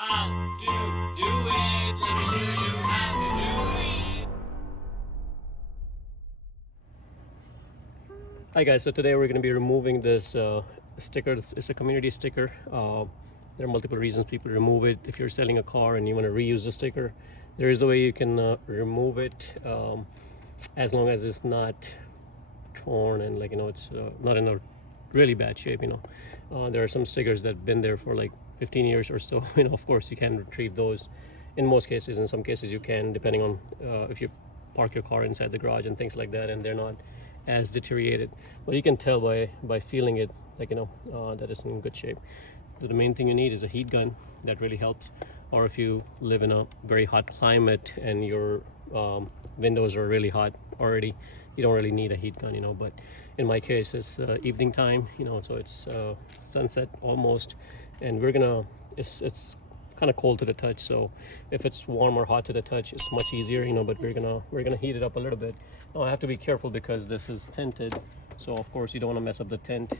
How to do it. Let me show you how to do it. Hi guys, so today we're going to be removing this sticker. It's a community sticker. There are multiple reasons people remove it. If you're selling a car and you want to reuse the sticker, there is a way you can remove it, as long as it's not torn and it's not in a really bad shape. There are some stickers that have been there for like 15 years or so. Of course you can retrieve those in most cases. In some cases you can, depending on if you park your car inside the garage and things like that and they're not as deteriorated, but you can tell by feeling it, that it's in good shape. The main thing you need is a heat gun. That really helps. Or if you live in a very hot climate and your windows are really hot already, you don't really need a heat gun, but in my case it's evening time, so it's sunset almost, and it's kind of cold to the touch. So if it's warm or hot to the touch, it's much easier, but we're gonna heat it up a little bit. Now I have to be careful because this is tinted, so of course you don't want to mess up the tint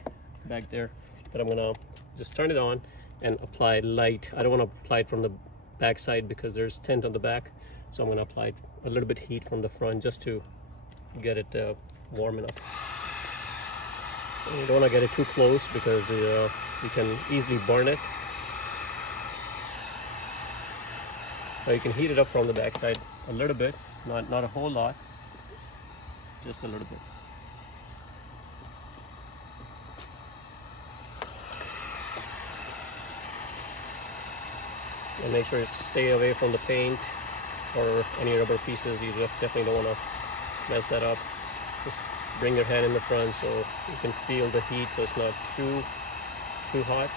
back there. But I'm gonna just turn it on and apply light. I don't want to apply it from the back side because there's tint on the back, so I'm gonna apply a little bit heat from the front just to get it warm enough. And you don't want to get it too close because you can easily burn it. So you can heat it up from the back side a little bit, not a whole lot, just a little bit. And make sure you stay away from the paint or any rubber pieces. You definitely don't want to mess that up. Just bring your hand in the front so you can feel the heat, so it's not too hot.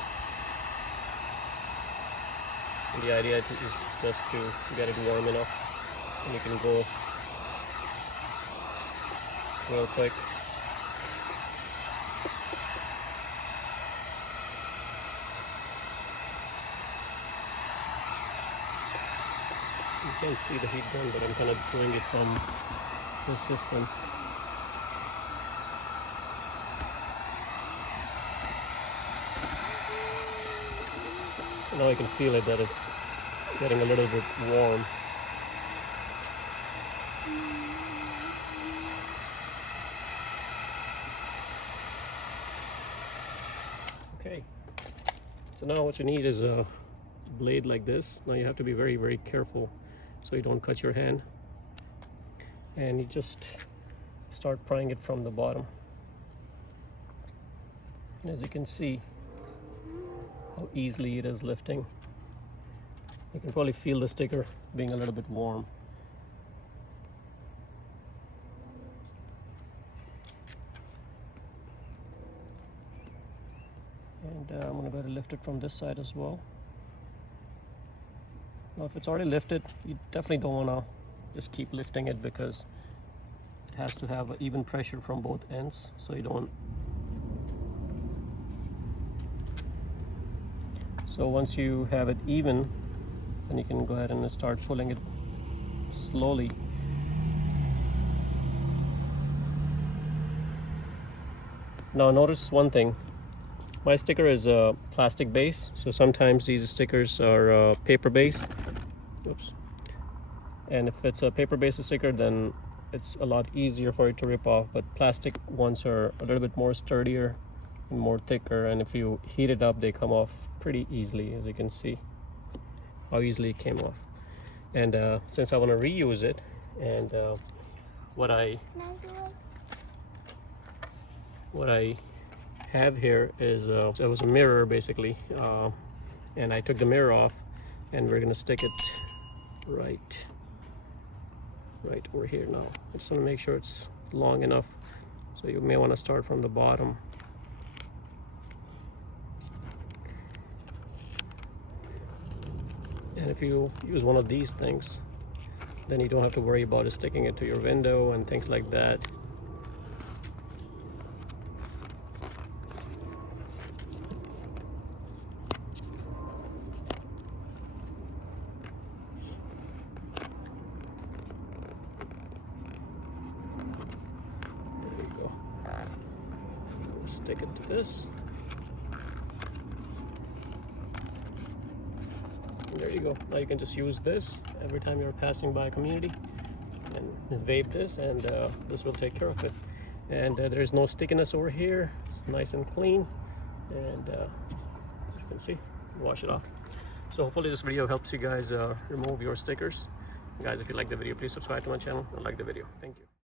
And the idea is just to get it warm enough, and you can go real quick. You can't see the heat gun, but I'm kind of doing it from this distance. Now I can feel it, that is getting a little bit warm. Okay, so now what you need is a blade like this. Now you have to be very, very careful so you don't cut your hand. And you just start prying it from the bottom. As you can see how easily it is lifting. You can probably feel the sticker being a little bit warm. And I'm going to go ahead and lift it from this side as well. Now if it's already lifted, you definitely don't want to just keep lifting it because it has to have an even pressure from both ends, so you don't. So once you have it even, then you can go ahead and start pulling it slowly. Now notice one thing. My sticker is a plastic base, so sometimes these stickers are paper based. Oops. And if it's a paper based sticker, then it's a lot easier for it to rip off, but plastic ones are a little bit more sturdier and more thicker, and if you heat it up they come off pretty easily, as you can see how easily it came off. And since I want to reuse it, and what I have here is it was a mirror basically, and I took the mirror off, and we're gonna stick it right over here. Now I just want to make sure it's long enough, so you may want to start from the bottom. And if you use one of these things, then you don't have to worry about it sticking it to your window and things like that. There you go. Stick it to this. there you go. Now you can just use this every time you're passing by a community and vape this, and this will take care of it. And there's no stickiness over here. It's nice and clean, and as you can see, wash it off. So hopefully this video helps you guys remove your stickers. Guys, if you like the video, please subscribe to my channel and like the video. Thank you.